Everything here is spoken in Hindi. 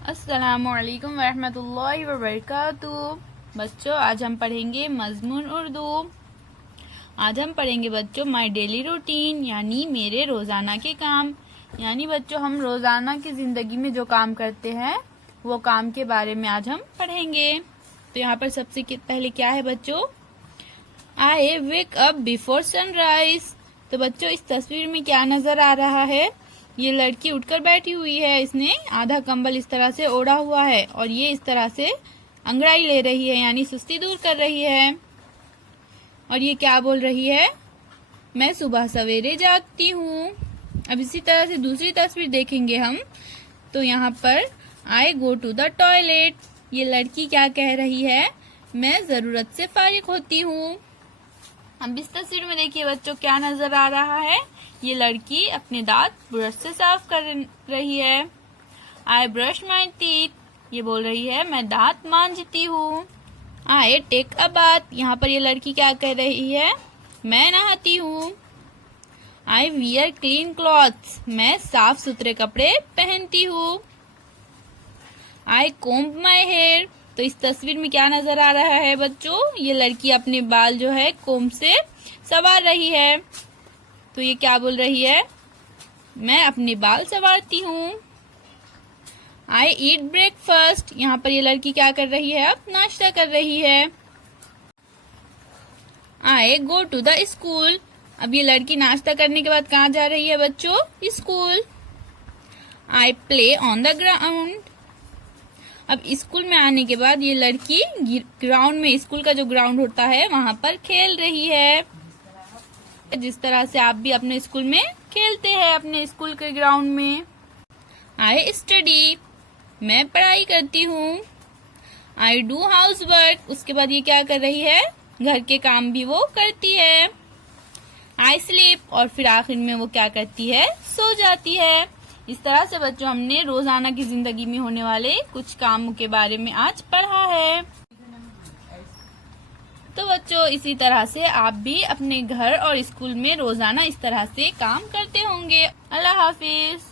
अस्सलामुअलैकुम वरहमतुल्लाहि वबरकातुहू। बच्चों, आज हम पढ़ेंगे मज़मून उर्दू। आज हम पढ़ेंगे बच्चों माय डेली रूटीन, यानी मेरे रोज़ाना के काम। यानी बच्चों, हम रोज़ाना की ज़िंदगी में जो काम करते हैं वो काम के बारे में आज हम पढ़ेंगे। तो यहाँ पर सबसे पहले क्या है बच्चों, आई वेक अप बिफोर सनराइज। तो बच्चों, इस तस्वीर में क्या नजर आ रहा है, ये लड़की उठकर बैठी हुई है। इसने आधा कंबल इस तरह से ओढ़ा हुआ है और ये इस तरह से अंगड़ाई ले रही है, यानी सुस्ती दूर कर रही है। और ये क्या बोल रही है, मैं सुबह सवेरे जागती हूँ। अब इसी तरह से दूसरी तस्वीर देखेंगे हम, तो यहाँ पर आई गो टू द टॉयलेट। ये लड़की क्या कह रही है, मैं जरूरत से फारिग होती हूँ। अब इस तस्वीर में देखिए बच्चों, क्या नजर आ रहा है, ये लड़की अपने दांत ब्रश से साफ कर रही है। आई ब्रश माई टीथ, ये बोल रही है मैं दांत मांजती हूँ। आई टेक अ बाथ, यहाँ पर ये लड़की क्या कह रही है, मैं नहाती हूँ। आई वियर क्लीन क्लॉथ्स, मैं साफ सुथरे कपड़े पहनती हूँ। आई कोम्ब माई हेयर, तो इस तस्वीर में क्या नजर आ रहा है बच्चों, ये लड़की अपने बाल जो है कोम्ब से संवार रही है। तो ये क्या बोल रही है, मैं अपने बाल संवारती हूँ। आई ईट ब्रेकफास्ट, यहाँ पर ये लड़की क्या कर रही है, अब नाश्ता कर रही है। आई गो टू द स्कूल, अब ये लड़की नाश्ता करने के बाद कहाँ जा रही है बच्चों, school. I play on the ground, अब स्कूल में आने के बाद ये लड़की ग्राउंड में, स्कूल का जो ग्राउंड होता है वहां पर खेल रही है, जिस तरह से आप भी अपने स्कूल में खेलते हैं, अपने स्कूल के ग्राउंड में। आई स्टडी, मैं पढ़ाई करती हूँ। आई डू हाउस वर्क, उसके बाद ये क्या कर रही है, घर के काम भी वो करती है। आई स्लीप, और फिर आखिर में वो क्या करती है, सो जाती है। इस तरह से बच्चों, हमने रोजाना की जिंदगी में होने वाले कुछ कामों के बारे में आज पढ़ा है। तो बच्चों, इसी तरह से आप भी अपने घर और स्कूल में रोजाना इस तरह से काम करते होंगे। अल्लाह हाफिज।